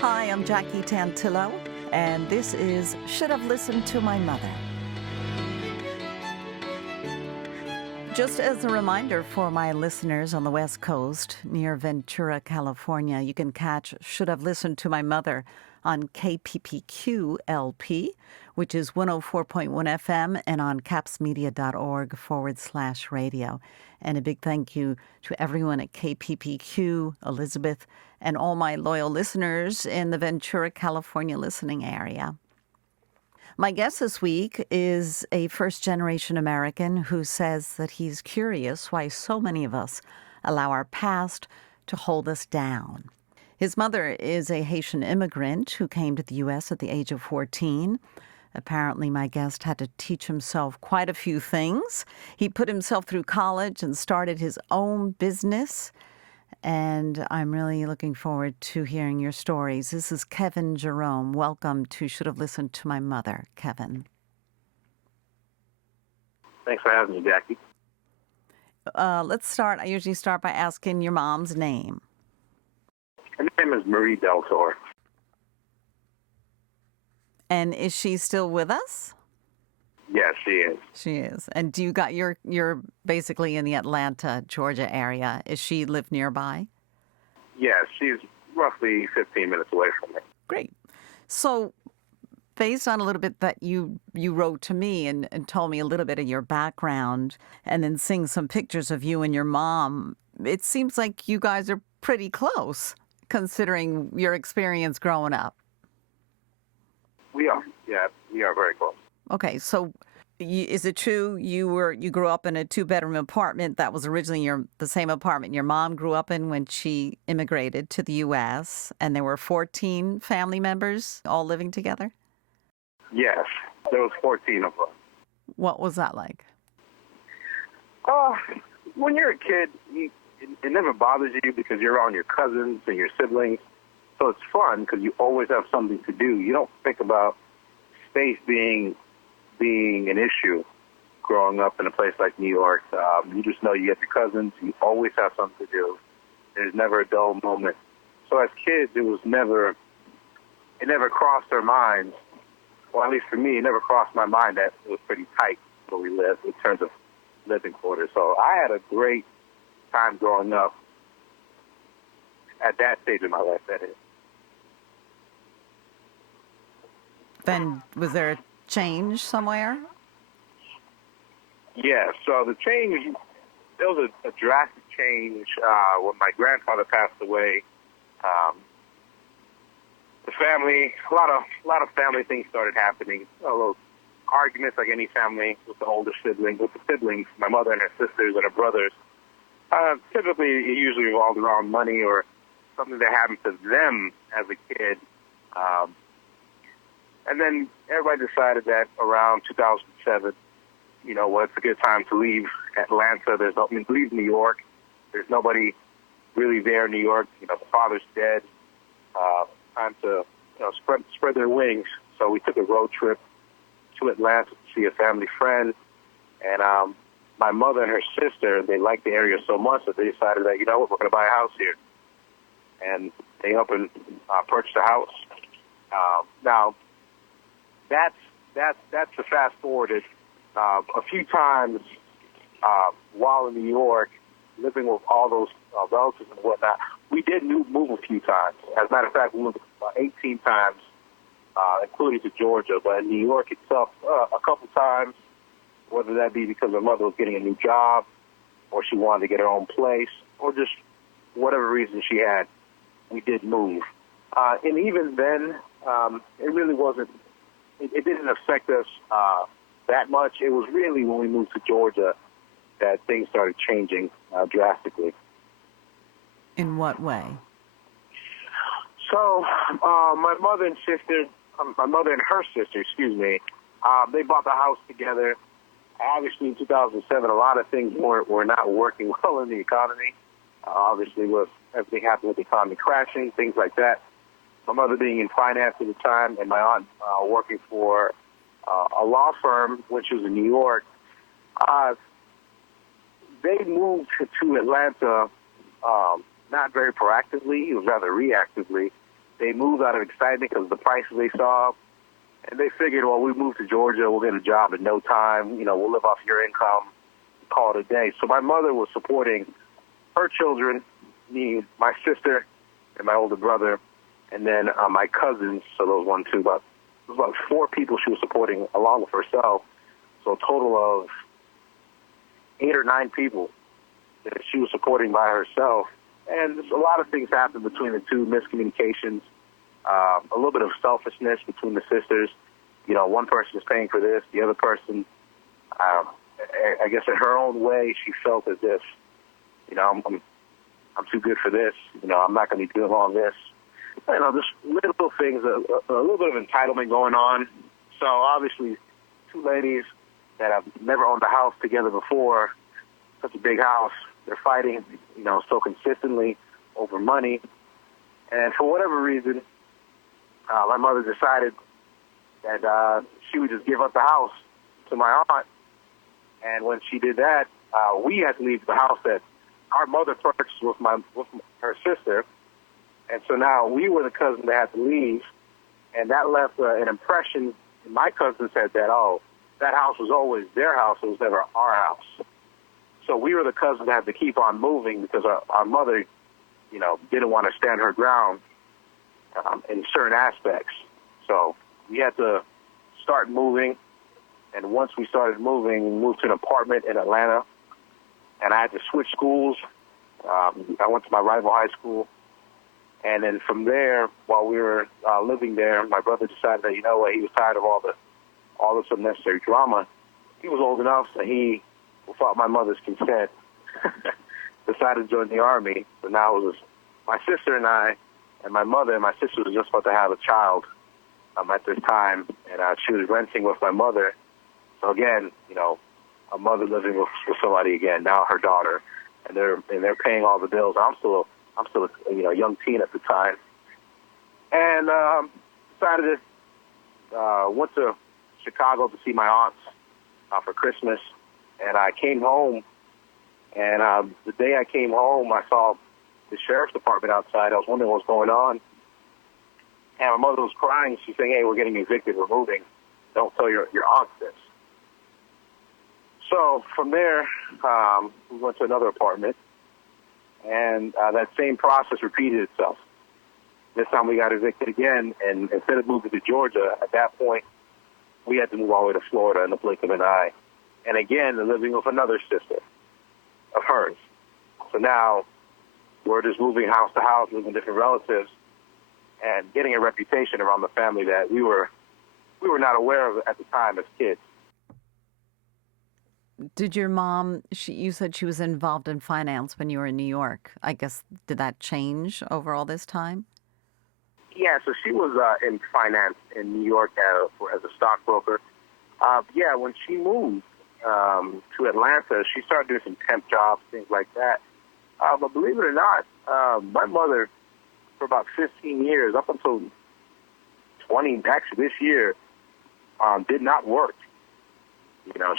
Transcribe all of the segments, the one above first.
Hi, I'm Jackie Tantillo, and this is Should Have Listened to My Mother. Just as a reminder for my listeners on the West Coast, near Ventura, California, you can catch Should Have Listened to My Mother on KPPQ-LP, which is 104.1 FM, and on capsmedia.org/radio. And a big thank you to everyone at KPPQ, Elizabeth, and all my loyal listeners in the Ventura, California listening area. My guest this week is a first-generation American who says that he's curious why so many of us allow our past to hold us down. His mother is a Haitian immigrant who came to the U.S. at the age of 14. Apparently, my guest had to teach himself quite a few things. He put himself through college and started his own business. And I'm really looking forward to hearing your stories. This is Kevin Jerome. Welcome to Should Have Listened to My Mother, Kevin. Thanks for having me, Jackie. Let's start. I usually start by asking your mom's name. Her name is Marie Del Tor. And is she still with us? Yes, she is. She is. And do you got you're basically in the Atlanta, Georgia area. Is she live nearby? Yes, she's roughly 15 minutes away from me. Great. So based on a little bit that you wrote to me and told me a little bit of your background and then seeing some pictures of you and your mom, it seems like you guys are pretty close considering your experience growing up. We are. Yeah, we are very close. Okay, so is it true you grew up in a 2-bedroom apartment that was originally the same apartment your mom grew up in when she immigrated to the U.S., and there were 14 family members all living together? Yes, there was 14 of us. What was that like? When you're a kid, it never bothers you because you're around your cousins and your siblings, so it's fun because you always have something to do. You don't think about space being an issue growing up in a place like New York. You just know you have your cousins. You always have something to do. There's never a dull moment. So as kids, it never crossed our minds, or at least for me, it never crossed my mind that it was pretty tight where we lived in terms of living quarters. So I had a great time growing up at that stage of my life, that is. Then was there a change somewhere? Yeah, so the change, there was a drastic change when my grandfather passed away. The family, a lot of family things started happening. Little arguments like any family with the older sibling, with the siblings, my mother and her sisters and her brothers. Typically, it usually revolved around money or something that happened to them as a kid. And then everybody decided that around 2007, it's a good time to leave Atlanta. Leave New York. There's nobody really there in New York. The father's dead. Time to spread their wings. So we took a road trip to Atlanta to see a family friend. And my mother and her sister, they liked the area so much that they decided that, we're going to buy a house here. And they up and purchased a house. Now, that's the fast forwarded a few times while in New York, living with all those relatives and whatnot. We did move a few times. As a matter of fact, we moved about 18 times, including to Georgia. But in New York itself, a couple times, whether that be because my mother was getting a new job or she wanted to get her own place or just whatever reason she had, we did move. And even then, it really wasn't. It didn't affect us that much. It was really when we moved to Georgia that things started changing drastically. In what way? So my mother and her sister, they bought the house together. Obviously, in 2007, a lot of things were not working well in the economy. Obviously, with everything happened with the economy crashing, things like that. My mother being in finance at the time, and my aunt working for a law firm, which was in New York. They moved to Atlanta not very proactively, it was rather reactively. They moved out of excitement because of the prices they saw. And they figured, well, we moved to Georgia, we'll get a job in no time, we'll live off your income, call it a day. So my mother was supporting her children, me, my sister, and my older brother, and then my cousins, so those 1, 2, but it was about 4 people she was supporting along with herself. So a total of 8 or 9 people that she was supporting by herself. And a lot of things happened between the two, miscommunications, a little bit of selfishness between the sisters. One person is paying for this, the other person, I guess in her own way, she felt as if, I'm too good for this. I'm not going to be doing all this. Just little things, a little bit of entitlement going on. So obviously, 2 ladies that have never owned a house together before, such a big house, they're fighting, so consistently over money. And for whatever reason, my mother decided that she would just give up the house to my aunt. And when she did that, we had to leave the house that our mother purchased with her sister. And so now we were the cousins that had to leave. And that left an impression in my cousin's head that, that house was always their house. It was never our house. So we were the cousins that had to keep on moving because our mother, didn't want to stand her ground in certain aspects. So we had to start moving. And once we started moving, we moved to an apartment in Atlanta. And I had to switch schools. I went to my rival high school. And then from there, while we were living there, my brother decided that, he was tired of all this unnecessary drama. He was old enough, so he, without my mother's consent, decided to join the Army. So now it was my sister and I, and my mother, and my sister was just about to have a child at this time, and she was renting with my mother. So again, a mother living with somebody again, now her daughter, and they're paying all the bills. I'm still a young teen at the time, and decided to went to Chicago to see my aunts for Christmas, and I came home, and the day I came home, I saw the sheriff's department outside. I was wondering what was going on, and my mother was crying. She's saying, "Hey, we're getting evicted. We're moving. Don't tell your aunt this." So from there, we went to another apartment, and that same process repeated itself. This time we got evicted again, and instead of moving to Georgia, at that point, we had to move all the way to Florida in the blink of an eye. And again, living with another sister of hers. So now we're just moving house to house, living with different relatives, and getting a reputation around the family that we were not aware of at the time as kids. Did your mom, you said she was involved in finance when you were in New York. I guess, did that change over all this time? Yeah, so she was in finance in New York as a stockbroker. When she moved to Atlanta, she started doing some temp jobs, things like that. But believe it or not, my mother, for about 15 years, up until 20, actually this year, did not work.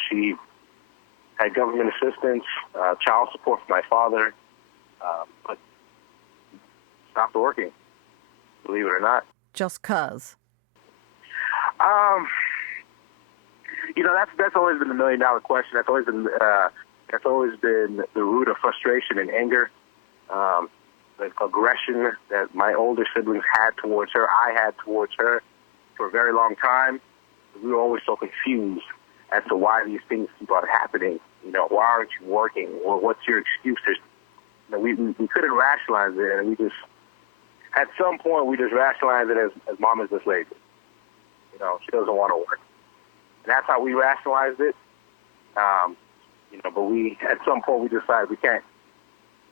She had government assistance, child support for my father, but stopped working, believe it or not. Just 'cause? That's always been the $1 million question. That's always been the root of frustration and anger, the aggression that my older siblings had towards her, I had towards her for a very long time. We were always so confused as to why these things keep on happening. Why aren't you working? Or what's your excuse? We couldn't rationalize it, and we just, at some point, we just rationalized it as mom is just lazy. She doesn't want to work. And that's how we rationalized it. But at some point, we decided we can't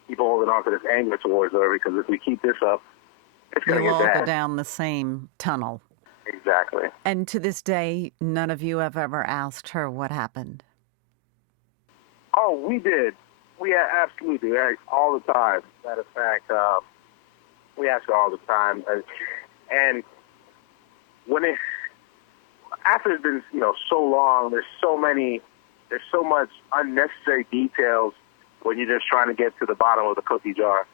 keep holding on to this anger towards her, because if we keep this up, it's going to get bad. We'll all go down the same tunnel. Exactly. And to this day, none of you have ever asked her what happened? Oh, we did. We absolutely do, all the time. Matter of fact, we ask her all the time. And after it's been, so long, there's so much unnecessary details when you're just trying to get to the bottom of the cookie jar.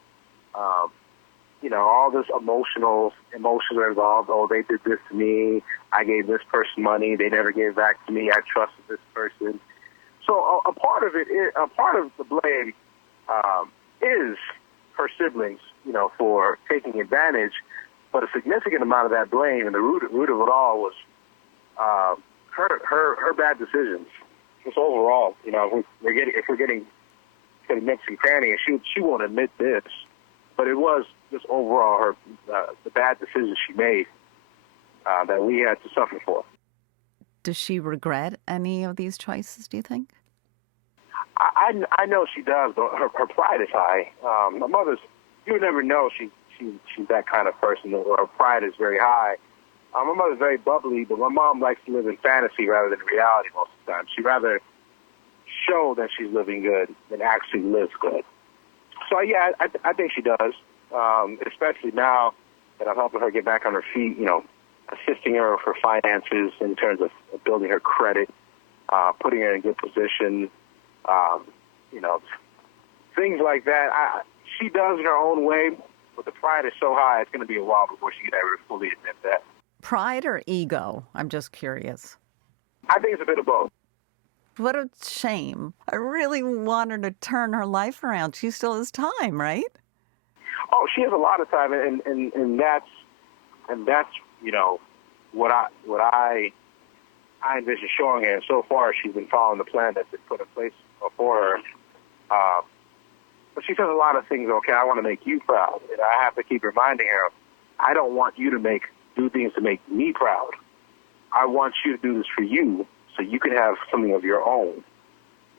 all this emotions are involved. Oh, they did this to me. I gave this person money. They never gave back to me. I trusted this person. So a part of the blame is her siblings, for taking advantage. But a significant amount of that blame and the root of it all was her bad decisions. Just overall, if we're getting to the nooks and crannies, she won't admit this, but it was just overall the bad decisions she made that we had to suffer for. Does she regret any of these choices, do you think? I know she does, but her pride is high. My mother's, you would never know she's that kind of person, or her pride is very high. My mother's very bubbly, but my mom likes to live in fantasy rather than reality most of the time. She'd rather show that she's living good than actually lives good. So, yeah, I think she does, especially now that I'm helping her get back on her feet, assisting her with her finances in terms of building her credit, putting her in a good position, things like that. She does in her own way, but the pride is so high, it's going to be a while before she can ever fully admit that. Pride or ego? I'm just curious. I think it's a bit of both. What a shame. I really want her to turn her life around. She still has time, right? Oh, she has a lot of time, and that's what I envision showing her. And so far, she's been following the plan that's been put in place for her. But she says a lot of things. Okay, I want to make you proud, and I have to keep reminding her, I don't want you to do things to make me proud. I want you to do this for you, so you can have something of your own,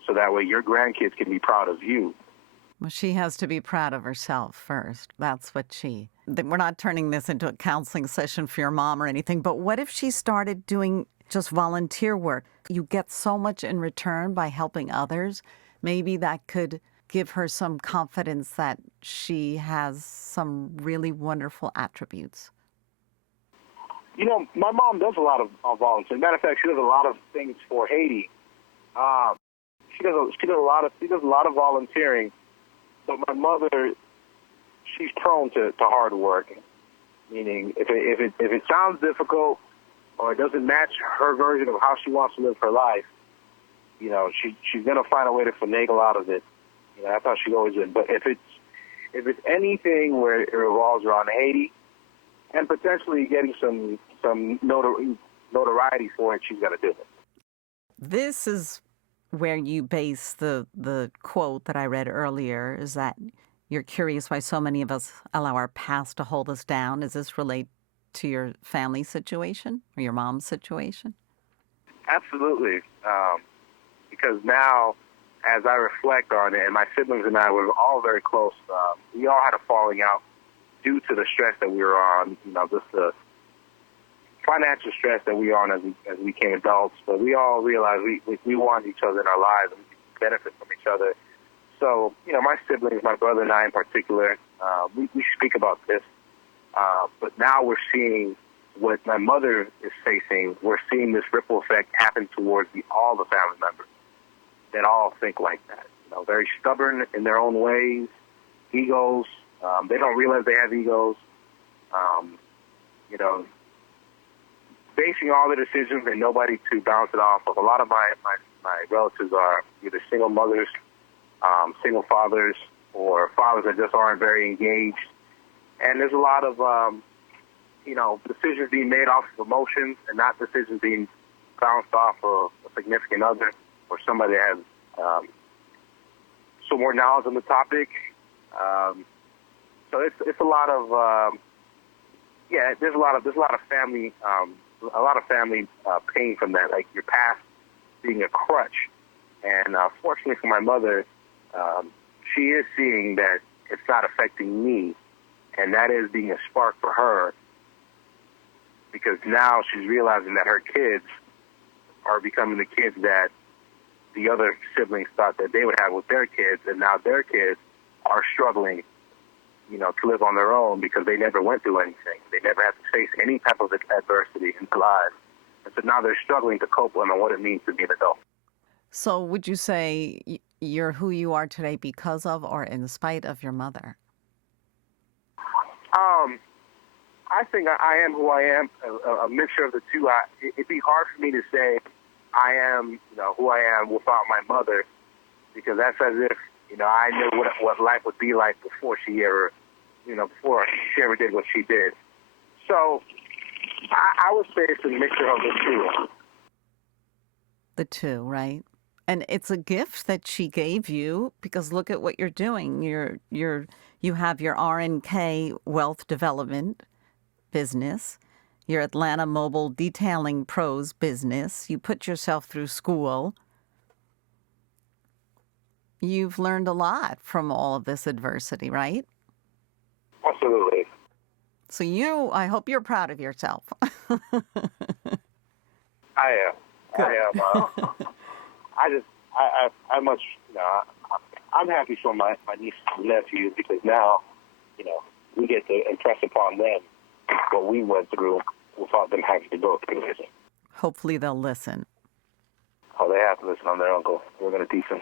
so that way your grandkids can be proud of you. Well, she has to be proud of herself first. That's what we're not turning this into a counseling session for your mom or anything, but what if she started doing just volunteer work? You get so much in return by helping others. Maybe that could give her some confidence that she has some really wonderful attributes. My mom does a lot of volunteering. Matter of fact, she does a lot of things for Haiti. She does a lot of volunteering. But my mother, she's prone to hard work. Meaning, if it sounds difficult or it doesn't match her version of how she wants to live her life, she's gonna find a way to finagle out of it. That's how she always did. But if it's anything where it revolves around Haiti and potentially getting some notoriety for it, she's got to do it. This is where you base the quote that I read earlier, is that you're curious why so many of us allow our past to hold us down. Does this relate to your family situation or your mom's situation? Absolutely. Because now, as I reflect on it, and my siblings and I were all very close, we all had a falling out due to the stress that we were on, just the financial stress that we were on as we became adults. But we all realized we wanted each other in our lives and we could benefit from each other. So, my siblings, my brother and I in particular, we speak about this. But now we're seeing what my mother is facing. We're seeing this ripple effect happen towards all the family members that all think like that. Very stubborn in their own ways, egos. They don't realize they have egos. Basing all the decisions and nobody to bounce it off of. A lot of my relatives are either single mothers, single fathers, or fathers that just aren't very engaged. And there's a lot of, decisions being made off of emotions and not decisions being bounced off of a significant other or somebody that has some more knowledge on the topic. So it's a lot of, there's a lot of family, pain from that, like your past being a crutch. And fortunately for my mother, she is seeing that it's not affecting me, and that is being a spark for her, because now she's realizing that her kids are becoming the kids that the other siblings thought that they would have with their kids, and now their kids are struggling, to live on their own because they never went through anything. They never had to face any type of adversity in their lives. And so now they're struggling to cope with what it means to be an adult. So would you say you're who you are today because of or in spite of your mother? I think I am who I am, a mixture of the two. It'd be hard for me to say I am, who I am without my mother, because that's as if, I knew what life would be like before she ever did what she did. So I would say it's a mixture of the two. The two, right? And it's a gift that she gave you, because look at what you're doing. You have your R&K Wealth Development business, your Atlanta Mobile Detailing Pros business. You put yourself through school. You've learned a lot from all of this adversity, right? Absolutely. So I hope you're proud of yourself. I am. Good. I am. I'm happy for my nieces and nephews, because now, we get to impress upon them what we went through without them having to go through it. Hopefully they'll listen. Oh, they have to listen on their uncle. We're going to teach them.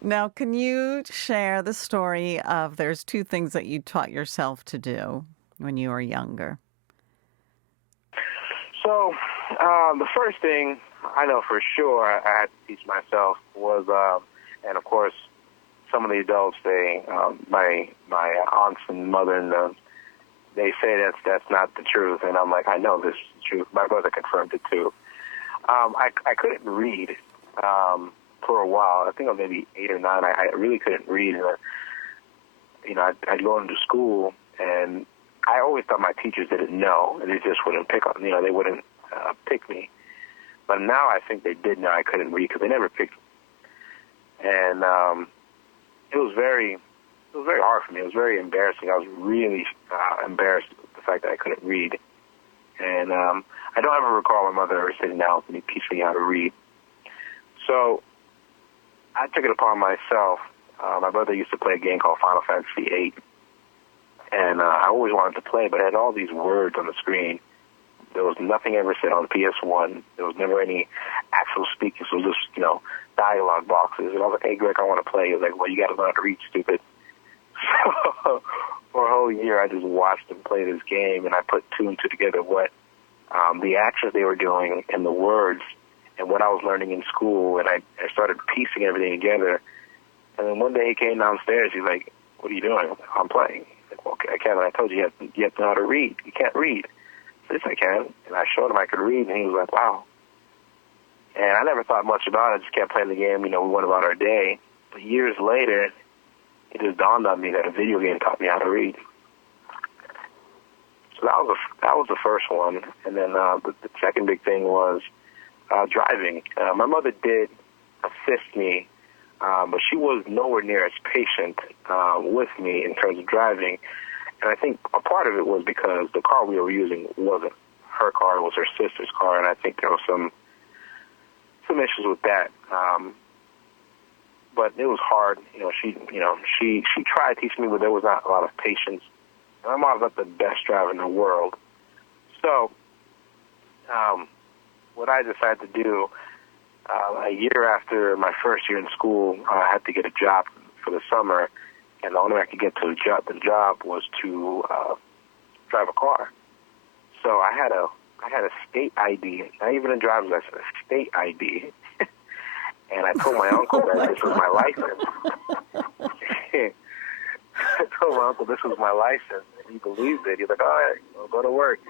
Now, can you share the story of there's two things that you taught yourself to do when you were younger? So, the first thing I know for sure I had to teach myself was, and of course, some of the adults, my aunts and mother, they say that's not the truth, and I'm like, I know this is the truth. My brother confirmed it too. I couldn't read for a while. I think I was maybe 8 or 9. I really couldn't read. And, I'd go into school, and I always thought my teachers didn't know, and they just wouldn't pick on. They wouldn't pick me. But now I think they did know I couldn't read, because they never picked me. And it was very hard for me. It was very embarrassing. I was really embarrassed with the fact that I couldn't read. And I don't ever recall my mother ever sitting down with me teaching me how to read. So I took it upon myself. My brother used to play a game called Final Fantasy VIII. And I always wanted to play, but it had all these words on the screen. There was nothing ever said on PS1. There was never any actual speaking. So it was just, dialogue boxes. And I was like, hey, Greg, I want to play. He was like, well, you got to learn how to read, stupid. So for a whole year, I just watched them play this game, and I put two and two together what the actions they were doing and the words and what I was learning in school, and I started piecing everything together. And then one day he came downstairs. He's like, what are you doing? I'm playing. He's like, well, okay, Kevin, I told you you have to know how to read. You can't read. I said, yes, I can. And I showed him I could read, and he was like, wow. And I never thought much about it. I just kept playing the game. We went about our day. But years later, it just dawned on me that a video game taught me how to read. So that was the first one. And then the second big thing was driving. My mother did assist me, but she was nowhere near as patient with me in terms of driving. And I think a part of it was because the car we were using wasn't her car; it was her sister's car, and I think there was some issues with that. But it was hard. She tried to teach me, but there was not a lot of patience. And I'm not the best driver in the world. So what I decided to do, a year after my first year in school, I had to get a job for the summer, and the only way I could get to the job was to drive a car. So I had a state ID, not even a driver's license, a state ID. And I told my uncle that this was my license. I told my uncle this was my license, and he believed it. He's like, all right, I'll go to work.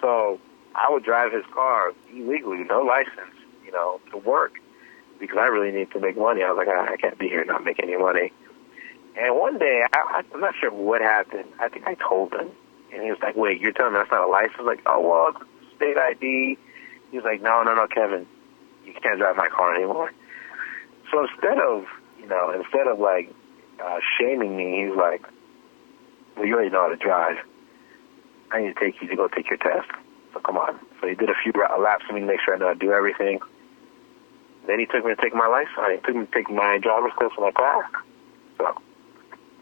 So I would drive his car illegally, no license, to work, because I really need to make money. I was like, I can't be here and not make any money. And one day, I'm not sure what happened. I think I told him. And he was like, wait, you're telling me that's not a license? I was like, oh, well, it's state ID. He was like, no, Kevin, you can't drive my car anymore. So instead of shaming me, he's like, well, you already know how to drive. I need to take you to go take your test. So come on. So he did a few laps for me to make sure I know how to do everything. Then he took me to take my license. He took me to take my driver's test and I passed. So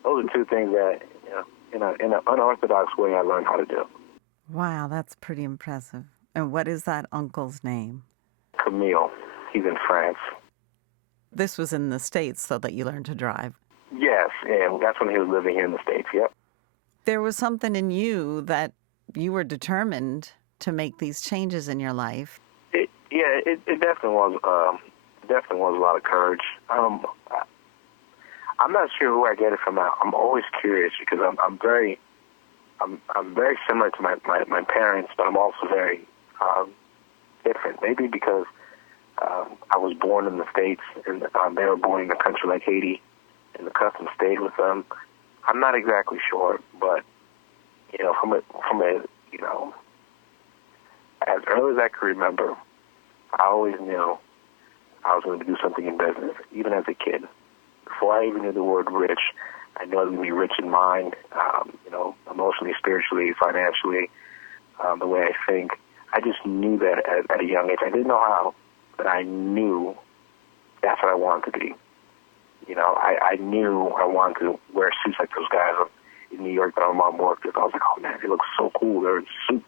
those are two things that, in an unorthodox way, I learned how to do. Wow, that's pretty impressive. And what is that uncle's name? Camille. He's in France. This was in the States, so that you learned to drive. Yes, and that's when he was living here in the States, yep. there was something in you that you were determined to make these changes in your life. It definitely was. Definitely was a lot of courage. I'm not sure who I get it from. I'm always curious because I'm very similar to my parents, but I'm also very different. Maybe because I was born in the States and they were born in a country like Haiti, and the custom stayed with them. I'm not exactly sure, but from a as early as I can remember, I always knew I was going to do something in business, even as a kid. Before I even knew the word rich, I knew I was going to be rich in mind, emotionally, spiritually, financially, the way I think. I just knew that at a young age. I didn't know how, but I knew that's what I wanted to be. I knew I wanted to wear suits like those guys in New York that my mom worked with. I was like, oh, man, they look so cool. They're in suits.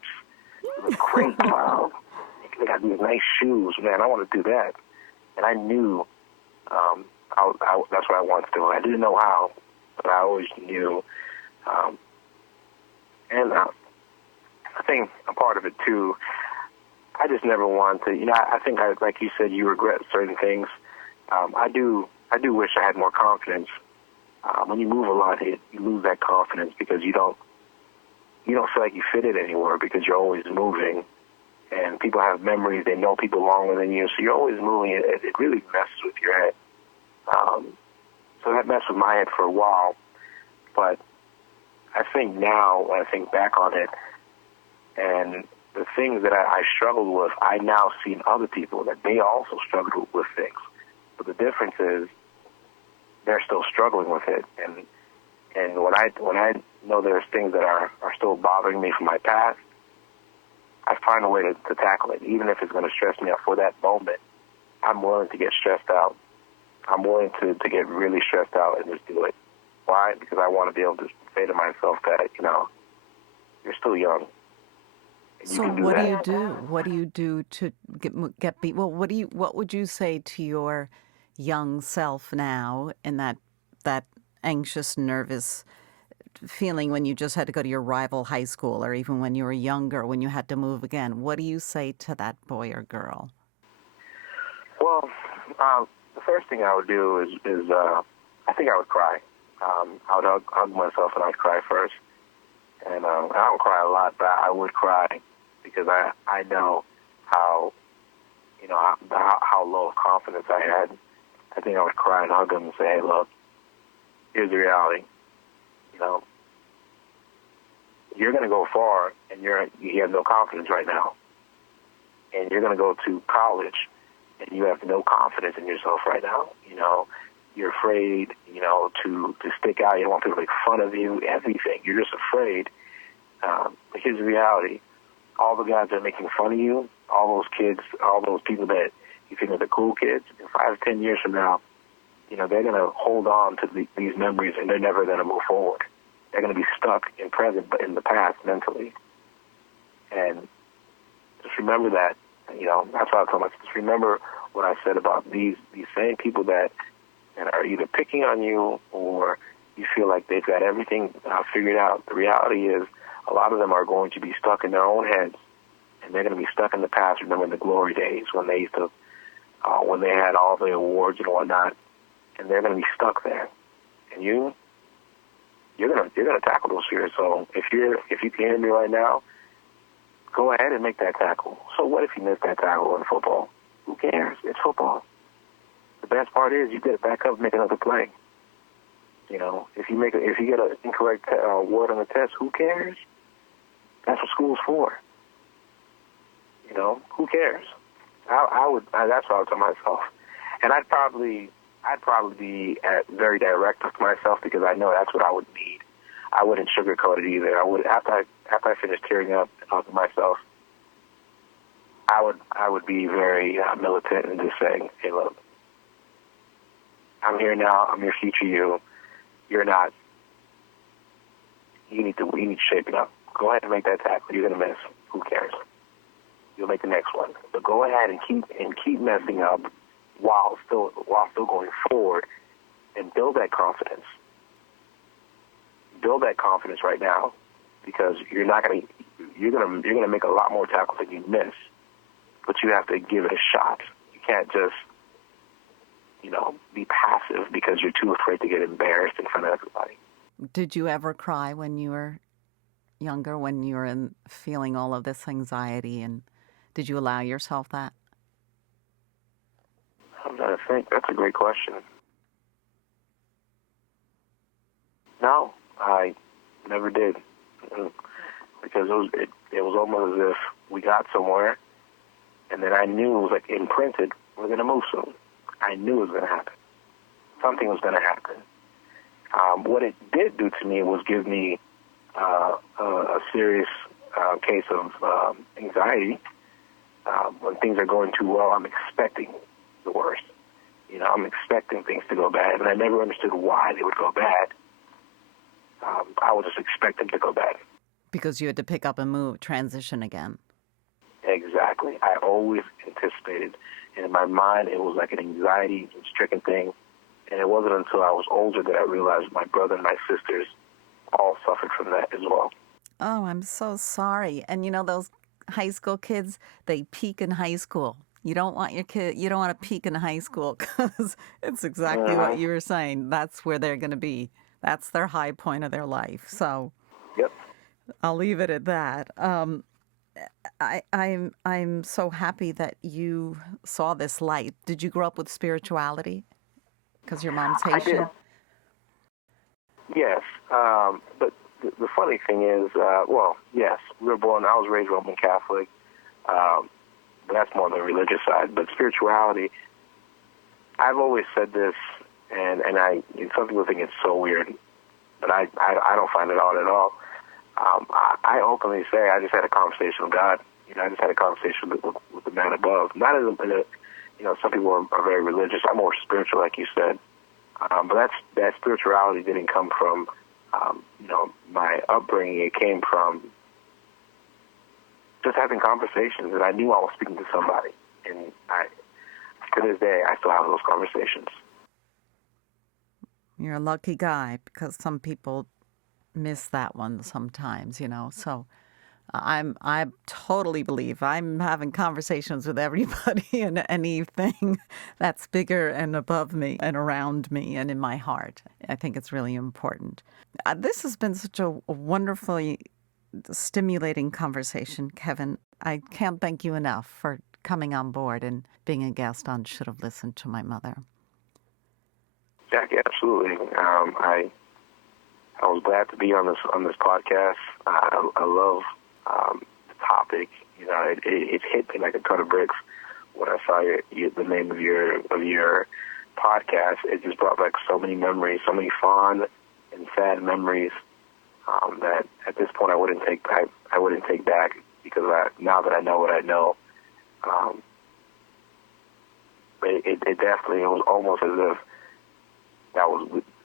They look great. Wow. They got these nice shoes. Man, I want to do that. And I knew that's what I wanted to do. I didn't know how, but I always knew. And I think a part of it, too, I just never wanted to, I think, like you said, you regret certain things. I do wish I had more confidence. When you move a lot, you lose that confidence because you don't feel like you fit it anywhere because you're always moving. And people have memories. They know people longer than you. So you're always moving. It really messes with your head. So that messed with my head for a while. But I think now, when I think back on it, and the things that I struggled with, I now see in other people that they also struggled with things. But the difference is they're still struggling with it. And when I know there's things that are still bothering me from my past, I find a way to tackle it, even if it's going to stress me out for that moment. I'm willing to get stressed out. I'm willing to get really stressed out and just do it. Why? Because I want to be able to say to myself that, you're still young. So what do you do? What do you do to get beat? Well, what would you say to your young self now in that anxious, nervous feeling when you just had to go to your rival high school, or even when you were younger, when you had to move again? What do you say to that boy or girl? Well, the first thing I would do is I think I would cry. I would hug myself and I'd cry first. And I don't cry a lot, but I would cry because I know how low of confidence I had. I think I would cry and hug him and say, hey, look, here's the reality. You're going to go far, and you have no confidence right now. And you're going to go to college, and you have no confidence in yourself right now. You're afraid, to stick out. You don't want people to make fun of you, everything. You're just afraid. But here's the reality. All the guys that are making fun of you, all those kids, all those people that you think are the cool kids, in 5 to 10 years from now, they're going to hold on to these memories, and they're never going to move forward. They're going to be stuck in present, but in the past mentally. And just remember that. That's what I tell myself. Just remember what I said about these same people that are either picking on you or you feel like they've got everything figured out. The reality is a lot of them are going to be stuck in their own heads, and they're going to be stuck in the past, remembering the glory days when they used to, when they had all the awards and whatnot, and they're going to be stuck there. And you're gonna tackle those fears. So if you can hear me right now, go ahead and make that tackle. So what if you miss that tackle in football? Who cares? It's football. The best part is you get it back up and make another play. If you get an incorrect word on the test, who cares? That's what school's for. Who cares? That's what I would tell myself. And I'd probably be very direct with myself because I know that's what I would need. I wouldn't sugarcoat it either. I would after I finish tearing up and talking to myself, I would be very militant and just saying, hey, look, I'm here now. I'm your future you. You're not. You need to shape it up. Go ahead and make that tackle. You're gonna miss. Who cares? You'll make the next one. But go ahead and keep messing up while still going forward, and build that confidence. build that confidence right now, because you're gonna make a lot more tackles than you miss, but you have to give it a shot. You can't just, be passive because you're too afraid to get embarrassed in front of everybody. Did you ever cry when you were younger, when you were feeling all of this anxiety, and did you allow yourself that? I'm trying to think. That's a great question. No, I never did, because it was almost as if we got somewhere, and then I knew it was like imprinted, we're going to move soon. I knew it was going to happen. Something was going to happen. What it did do to me was give me a serious case of anxiety. When things are going too well, I'm expecting the worst. I'm expecting things to go bad, and I never understood why they would go bad. I would just expect them to go bad. Because you had to pick up and move, transition again. Exactly. I always anticipated, and in my mind, it was like an anxiety-stricken thing. And it wasn't until I was older that I realized my brother and my sisters all suffered from that as well. Oh, I'm so sorry. And those high school kids, they peak in high school. You don't want you don't want to peak in high school, because it's exactly what you were saying. That's where they're going to be. That's their high point of their life. So yep. I'll leave it at that. I'm so happy that you saw this light. Did you grow up with spirituality? Because your mom's Haitian? I did. Yes. But the funny thing is, yes, I was raised Roman Catholic. But that's more on the religious side. But spirituality, I've always said this, and some people think it's so weird, but I don't find it odd at all. I openly say I just had a conversation with God. I just had a conversation with the man above. Not in a some people are very religious. I'm more spiritual, like you said. But that spirituality didn't come from, my upbringing. It came from just having conversations, and I knew I was speaking to somebody. And to this day, I still have those conversations. You're a lucky guy, because some people miss that one sometimes, So I totally believe I'm having conversations with everybody and anything that's bigger and above me and around me and in my heart. I think it's really important. This has been such a wonderfully stimulating conversation, Kevin. I can't thank you enough for coming on board and being a guest on Should Have Listened to My Mother. Jackie, absolutely. I was glad to be on this podcast. I love the topic. It hit me like a ton of bricks when I saw the name of your podcast. It just brought back so many memories, so many fond and sad memories that at this point I wouldn't take back, because now that I know what I know, it definitely, it was almost as if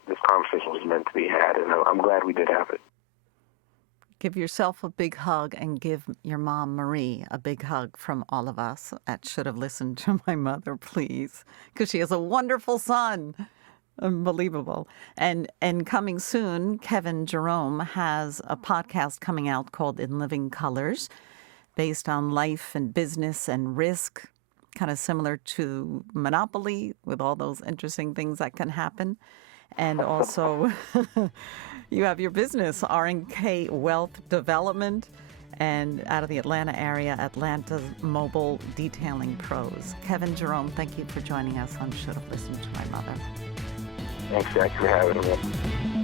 this conversation was meant to be had, and I'm glad we did have it. Give yourself a big hug, and give your mom, Marie, a big hug from all of us at Should Have Listened to My Mother, please, because she has a wonderful son. Unbelievable. And coming soon, Kevin Jerome has a podcast coming out called In Living Colors, based on life and business and risk, kind of similar to Monopoly, with all those interesting things that can happen. And also, you have your business, R&K Wealth Development, and out of the Atlanta area, Atlanta's Mobile Detailing Pros. Kevin Jerome, thank you for joining us on Should Have Listened to My Mother. Thanks, Jack, for having me.